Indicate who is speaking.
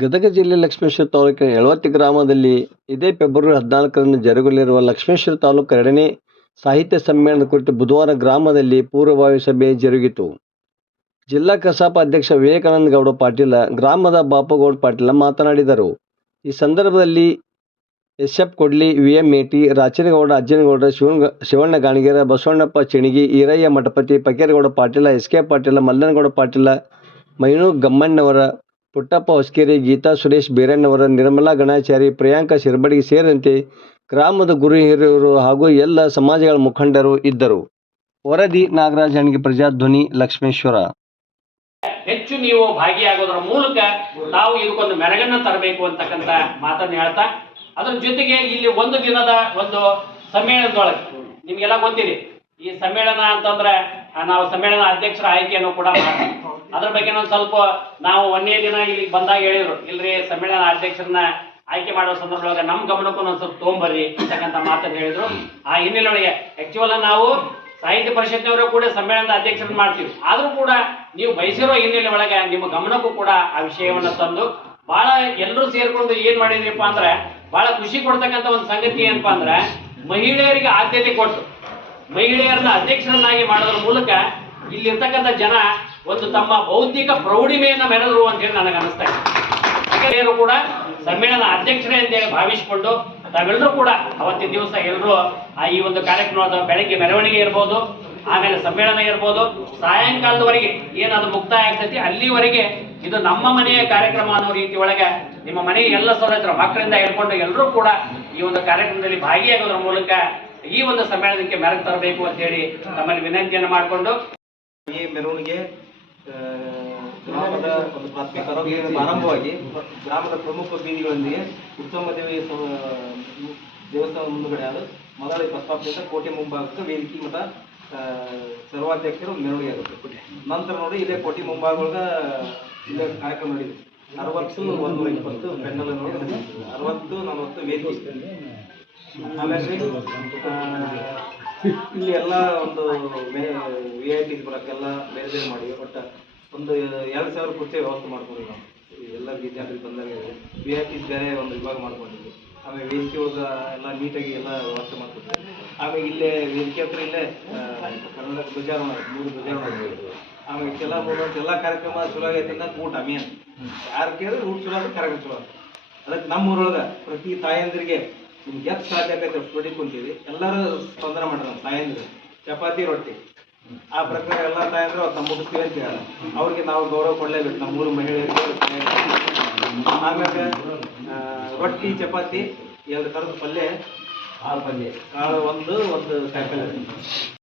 Speaker 1: ಗದಗ ಜಿಲ್ಲೆ ಲಕ್ಷ್ಮೇಶ್ವರ ತಾಲೂಕಿನ ಎಳವತ್ತಿ ಗ್ರಾಮದಲ್ಲಿ ಇದೇ ಫೆಬ್ರವರಿ ಹದಿನಾಲ್ಕರಂದು ಜರುಗಲಿರುವ ಲಕ್ಷ್ಮೇಶ್ವರ ತಾಲೂಕು ಎರಡನೇ ಸಾಹಿತ್ಯ ಸಮ್ಮೇಳನದ ಕುರಿತು ಬುಧವಾರ ಗ್ರಾಮದಲ್ಲಿ ಪೂರ್ವಭಾವಿ ಸಭೆ ಜರುಗಿತು. ಜಿಲ್ಲಾ ಕಸಾಪ ಅಧ್ಯಕ್ಷ ವಿವೇಕಾನಂದ ಗೌಡ ಪಾಟೀಲ, ಗ್ರಾಮದ ಬಾಪುಗೌಡ ಪಾಟೀಲ ಮಾತನಾಡಿದರು. ಈ ಸಂದರ್ಭದಲ್ಲಿ S F Kodli V M Meti Rachanagouda, Ajjanagouda Shivana Shivanna Ganigera, Basavannappa Chinagi, Irayya Mathapati, Pakeeragouda Patil, S K Patil, Mallanagouda Patil Mainu Gammannavar Puttappa Hosakeri, Geeta Suresh, Birannavar, Nirmala Ganachari, Priyanka Shirbadagi ಸೇರಿದಂತೆ ಗ್ರಾಮದ ಗುರು ಹಿರಿಯರು ಹಾಗೂ ಎಲ್ಲ ಸಮಾಜಗಳ ಮುಖಂಡರು ಇದ್ದರು. ವರದಿ, ನಾಗರಾಜ್ ಅಣಿಗೆ ಪ್ರಜಾಧ್ವನಿ, ಲಕ್ಷ್ಮೇಶ್ವರ.
Speaker 2: ಹೆಚ್ಚು ನೀವು ಭಾಗಿಯಾಗೋದ್ರ ಮೂಲಕ ತಾವು ಇದಕ್ಕೊಂದು ಮೆರಗನ್ನ ತರಬೇಕು ಅಂತಕ್ಕಂಥ ಮಾತನ್ನು ಹೇಳ್ತಾ, ಅದ್ರ ಜೊತೆಗೆ ಇಲ್ಲಿ ಒಂದು ದಿನದ ಒಂದು ಸಮ್ಮೇಳನದೊಳಗೆ, ನಿಮ್ಗೆಲ್ಲ ಗೊತ್ತಿದೆ, ಈ ಸಮ್ಮೇಳನ ಅಂತಂದ್ರೆ ನಾವು ಸಮ್ಮೇಳನ ಅಧ್ಯಕ್ಷರ ಆಯ್ಕೆಯನ್ನು ಕೂಡ ಮಾಡ್ತೀವಿ. ಅದ್ರ ಬಗ್ಗೆ ಸ್ವಲ್ಪ ನಾವು ಒಂದೇ ದಿನ ಇಲ್ಲಿ ಬಂದಾಗ ಹೇಳಿದ್ರು. ಇಲ್ರಿ, ಸಮ್ಮೇಳನ ಅಧ್ಯಕ್ಷರನ್ನ ಆಯ್ಕೆ ಮಾಡುವ ಸಂದರ್ಭದೊಳಗೆ ನಮ್ಮ ಗಮನಕ್ಕೂ ಒಂದು ಸ್ವಲ್ಪ ತೊಗೊಂಬರ್ರಿ ಅಂತಕ್ಕಂಥ ಮಾತನ್ನು ಹೇಳಿದ್ರು. ಆ ಹಿನ್ನೆಲೆಯೊಳಗೆ ಆಕ್ಚುವಲ್ ನಾವು ಸಾಹಿತ್ಯ ಪರಿಷತ್ನವರು ಕೂಡ ಸಮ್ಮೇಳನದ ಅಧ್ಯಕ್ಷರನ್ನ ಮಾಡ್ತೀವಿ. ಆದರೂ ಕೂಡ ನೀವು ಬಯಸಿರೋ ಹಿನ್ನೆಲೆ ಒಳಗೆ ನಿಮ್ಮ ಗಮನಕ್ಕೂ ಕೂಡ ಆ ವಿಷಯವನ್ನ ತಂದು ಬಹಳ ಎಲ್ಲರೂ ಸೇರ್ಕೊಂಡು ಏನ್ ಮಾಡಿದ್ರಿಪ್ಪ ಅಂದ್ರೆ ಬಹಳ ಖುಷಿ ಕೊಡ್ತಕ್ಕಂಥ ಒಂದು ಸಂಗತಿ ಏನಪ್ಪಾ ಅಂದ್ರೆ ಮಹಿಳೆಯರಿಗೆ ಆದ್ಯತೆ ಕೊಟ್ಟು ಮಹಿಳೆಯರನ್ನ ಅಧ್ಯಕ್ಷರನ್ನಾಗಿ ಮಾಡೋದ್ರ ಮೂಲಕ ಇಲ್ಲಿರ್ತಕ್ಕಂಥ ಜನ ಒಂದು ತಮ್ಮ ಬೌದ್ಧಿಕ ಪ್ರೌಢಿಮೆಯನ್ನ ಮೆರೆದರು ಅಂತ ಹೇಳಿ ನನಗೆ ಅನಿಸ್ತಾ ಇದೆ. ಕೂಡ ಸಮ್ಮೇಳನ ಅಧ್ಯಕ್ಷರೇ ಅಂತೇಳಿ ಭಾವಿಸಿಕೊಂಡು ನಾವೆಲ್ಲರೂ ಕೂಡ ಅವತ್ತಿನ ದಿವಸ ಎಲ್ಲರೂ ಆ ಈ ಒಂದು ಕಾರ್ಯಕ್ರಮದ ಬೆಳಗ್ಗೆ ಮೆರವಣಿಗೆ ಇರ್ಬೋದು, ಆಮೇಲೆ ಸಮ್ಮೇಳನ ಇರ್ಬೋದು, ಸಾಯಂಕಾಲದವರೆಗೆ ಏನದು ಮುಕ್ತಾಯ ಆಗ್ತೈತಿ, ಅಲ್ಲಿವರೆಗೆ ಇದು ನಮ್ಮ ಮನೆಯ ಕಾರ್ಯಕ್ರಮ ಅನ್ನೋ ರೀತಿ ಒಳಗೆ ನಿಮ್ಮ ಮನೆಯ ಎಲ್ಲ ಸದಸ್ಯರ ಮಕ್ಕಳಿಂದ ಹಿಡ್ಕೊಂಡು ಎಲ್ಲರೂ ಕೂಡ ಈ ಒಂದು ಕಾರ್ಯಕ್ರಮದಲ್ಲಿ ಭಾಗಿಯಾಗೋದ್ರ ಮೂಲಕ ಈ ಒಂದು ಸಮ್ಮೇಳನಕ್ಕೆ ಮೆರಗು ತರಬೇಕು ಅಂತ ಹೇಳಿ ತಮ್ಮಲ್ಲಿ ವಿನಂತಿಯನ್ನು ಮಾಡಿಕೊಂಡು
Speaker 3: ಈ ಮೆರವಣಿಗೆ ಗ್ರಾಮದ ಒಂದು ಪ್ರಾಥಮಿಕ ಆರೋಗ್ಯದಿಂದ ಆರಂಭವಾಗಿ ಗ್ರಾಮದ ಪ್ರಮುಖ ಬೀದಿಗಳೊಂದಿಗೆ ಉತ್ತಮ ದೇವಿ ದೇವಸ್ಥಾನ ಮುಂದುಗಡೆ ಆದ ಮೊದಲ ಪ್ರಸ್ತಾಪದಿಂದ ಕೋಟೆ ಮುಂಭಾಗಕ್ಕೆ ವೇದಿಕೆ ಆ, ಸರ್ವಾಧ್ಯಕ್ಷರು ಮೆರವಣಿಗೆ ಆಗುತ್ತೆ. ನಂತರ ನೋಡಿ ಇಲ್ಲೇ ಕೋಟೆ ಮುಂಭಾಗ ಇಲ್ಲೇ ಕಾರ್ಯಕ್ರಮ ನಡೀತು ಅರವತ್ತು ಒಂದೂರ ಇಪ್ಪತ್ತು ಪೆಂಡಲ್ ನೋಡಿ ಅರವತ್ತು ನಲವತ್ತು ವೇದಿಕೆ. ಆಮೇಲೆ ಇಲ್ಲಿ ಎಲ್ಲ ಒಂದು ವಿ ಐ ಪಿ ಬರೋಕ್ಕೆಲ್ಲ ಬೇರೆ ಬೇರೆ ಮಾಡಿ ಬಟ್ ಒಂದು ಎರಡು ಸಾವಿರ ಕುರ್ಚಿ ವ್ಯವಸ್ಥೆ ಮಾಡ್ಕೊಂಡು ನಾವು. ಎಲ್ಲ ವಿದ್ಯಾರ್ಥಿಗಳು ಬಂದಾಗ ವಿ ಐ ಪಿ ಬೇರೆ ಒಂದು ವಿಭಾಗ ಮಾಡ್ಕೊಂಡಿದ್ವಿ. ಆಮೇಲೆ ವೇದಿಕೆ ಒಳಗೆ ಎಲ್ಲ ನೀಟಾಗಿ ಎಲ್ಲ ವ್ಯವಸ್ಥೆ ಮಾಡ್ಕೊಡ್ತೀವಿ. ಆಮೇಲೆ ಇಲ್ಲೇ ವೇದಿಕೆ ಹತ್ರ ಇಲ್ಲೇ ಕನ್ನಡ ಧ್ವಜಾರೋಹಣ, ಮೂರು ಧ್ವಜಾರೋಹಣ ಆಮೇಲೆ ಕೆಲ ಮೂರು ಎಲ್ಲ ಕಾರ್ಯಕ್ರಮ ಚಲೋ ಆಗೈತೆ ಅಂದಾಗ ಊಟ ಮೇನ್ ಯಾರು ಕೇಳಿದ್ರೆ ಊಟ ಚಲೋ ಆದ್ರೆ ಕಾರ್ಯಕ್ರಮ ಚಲೋ. ಅದಕ್ಕೆ ನಮ್ಮ ಊರೊಳಗೆ ಪ್ರತಿ ತಾಯಂದ್ರಿಗೆ ನಿಮ್ಗೆ ಎಷ್ಟು ಸಾಧ್ಯ ಆಗತ್ತೆ ಅಷ್ಟು ರೊಟ್ಟಿ ಕುಂತೀವಿ. ಎಲ್ಲರೂ ತೊಂದರೆ ನಮ್ಮ ತಾಯಂದ್ರು. ಚಪಾತಿ ರೊಟ್ಟಿ. ಆ ಪ್ರಕಾರ ಎಲ್ಲ ತಾಯಂದ್ರು ಅವ್ರು ನಮ್ಮ ಮುಗಿಸ್ತೀವಿ ಅಂತ ಹೇಳ ಅವ್ರಿಗೆ ನಾವು ಗೌರವ ಕೊಡಲೇಬೇಕು. ನಮ್ಮ ಊರು ಮಹಿಳೆಯರಿಗೆ ಆಮ್ಯಾಗ ರೊಟ್ಟಿ ಚಪಾತಿ ಎರಡು ಥರದ ಪಲ್ಯ. ಕಾಳು ಪಲ್ಯ. ಕಾಳು ಒಂದು ಒಂದು ಕಾಯಿಪಲ್ಯ